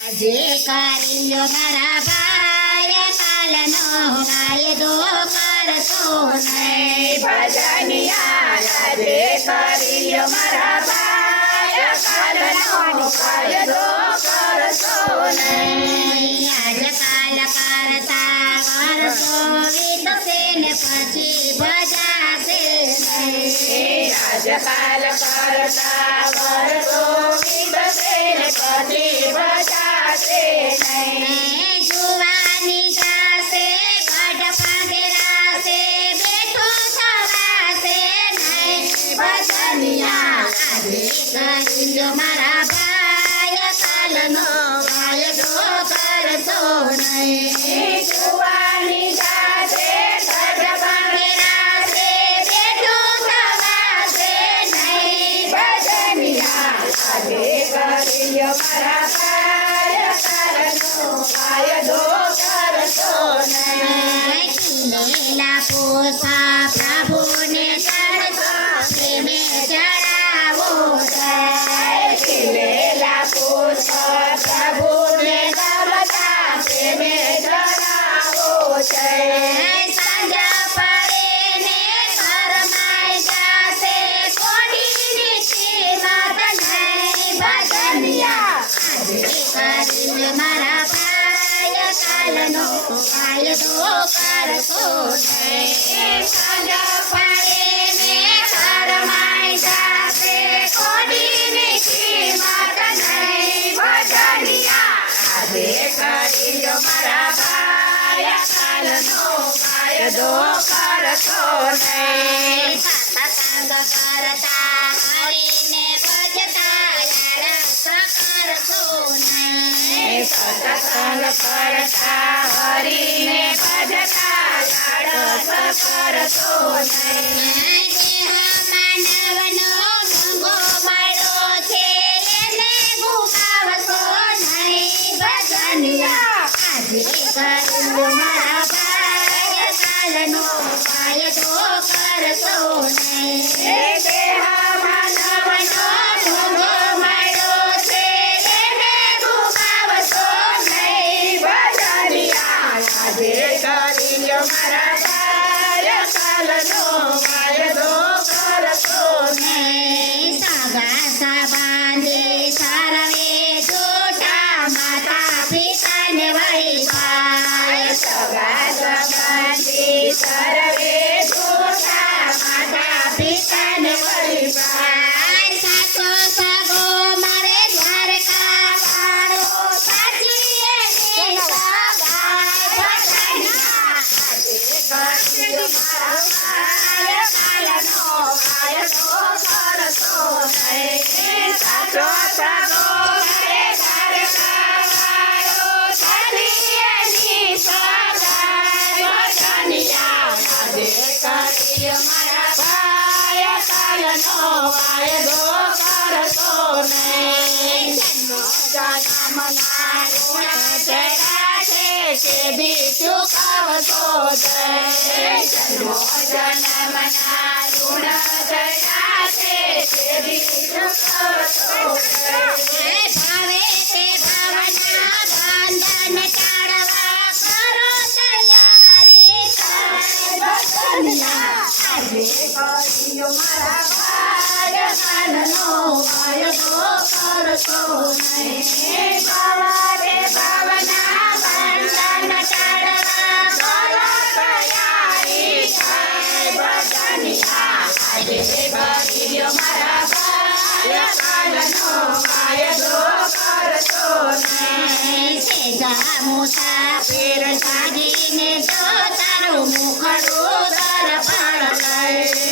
આજે કરી લ્યો મારા ભાઈ કાલનો વાયદો કરશો નહીં. ભજનિયા આજે કરી લ્યો મારા ભાઈ કાલનો વાયદો કરશો નહીં. આજ કાલ કરતા વર્ષો વીતશે ને પછી ભજાશે નહીં. આજકાલ કરતા વર્ષો વીતશે ને પછી ભજાશે નહીં. જુવાની જાશે ગઢ પાંગેરાશે બેઠો થવાશે નહીં. ભજનિયા આજે કરી લ્યો મારા ભાઈ કાલનો વાયદો કરશો નહીં. જુવાની જાશે ગઢ પાંગેરાશે બેઠો થવાશે નહીં. ભજનિયા આજે કરી લ્યો મારા ભાઈ કાલનો વાયદો કરશો નહીં. લીલા પોસા પ્રભુને ચડશો પ્રેમે ચડાવો જાય. ખીલેલા પુષ્પ પ્રભુને ગમતા પ્રેમે ચડાવો છે. સાંજા પડે ને ઘરમાય જાશે કોડીની કિંમત નહીં. ભજનિયા આજે કરી લ્યો મારા ભાઈ કાલનો વાયદો કરશો નહીં. સાંજા પડે ને ઘરમાય જાશે કોડીની કિંમત નહીં. ભજનિયા આજે કરી લ્યો મારા ભાઈ કાલનો વાયદો કરશો નહીં. સત્સંગ કરતા હરીને ભજતા આળસ કરશો નહીં. સત્સંગ કરતા હરીને ભજતા આળસ કરશો નહીં. દેહ માનવનો ગંગો મળ્યો છે એને ગુમાવશો નહીં. ભજનિયા આજે કરી લ્યો મારા ભાઈ કાલનો વાયદો કરશો નહીં. દેહ માનવનો ભોગો મળ્યો છે એને ગુમાવશો નહીં. ભજનિયા આજે કરી લ્યો મારા ભાઈ કાલનો વાયદો કરશો નહીં. સાગા સાબાંધે સારવે જોટા માતા પિતાને વળી પાય. સગા સંબંધી સર્વે જોતા માતા પિતાને વળી પાય. સાચો સગો મારે દ્વારકા વાળો સાચી એની સગાઈ. ભજનિયા આજે કરી લ્યો મારા ભાઈ કાલનો વાયદો કરશો નહીં. સાચો સગો મારે દ્વારકાવાળો સાચી એની સગાઈ. ભજનિયા આજે કરી લ્યો મારા ભાઈ કાલનો વાયદો કરશો નહીં. જન્મના ઋણ ચડ્યા છે કે બી ચૂકવશો નહીં. જન્મના ઋણ ચડ્યા છે કે બી ચૂકવશો નહીં. ભાવે તે ભાવના બંધન ટાળવા કરો તૈયારી થાય. ભજનિયા આજે કરી લ્યો મારા ભાઈ કાલનો વાયદો કરશો નહીં. ભાવે ભાવના બંધન ટાળવા કરો તૈયારી થાય. ભજનિયા આજે કરી લ્યો મારા ભાઈ કાલનો વાયદો કરશો નહીં. સેજા મુસાફિર સાજીને જો તારું મુખડું દર્પણ લઈ.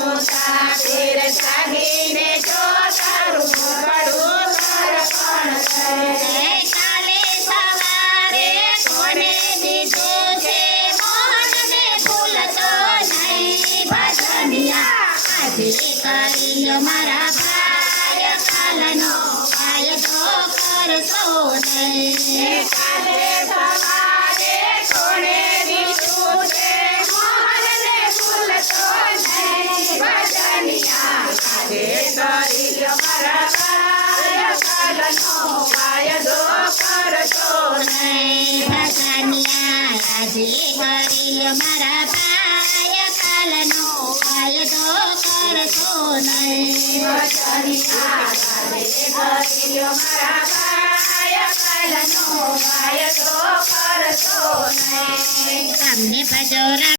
મુસાફિર સાગીને જો તારું મોઢું દર્પણ લઈ. કાલે સવારે કોને દીધું છે મોહનને ભૂલતો નહીં. ભજનિયા આજે કરી લ્યો મારા ભાઈ કાલનો વાયદો કરશો નહીં. કાલે સવારે કોણે દીધું છે મોહનને ભૂલતો નહીં. ભજનિયા આજે કરી લ્યો મારા ભાઈ કાલનો વાયદો કરી લ્યો મારા ભાઈ કાલનો વાયદો કરશો નહીં ભજનિયા ગાવે કરી લ્યો મારા ભાઈ કાલનો વાયદો કરશો નહીં તમને ભજો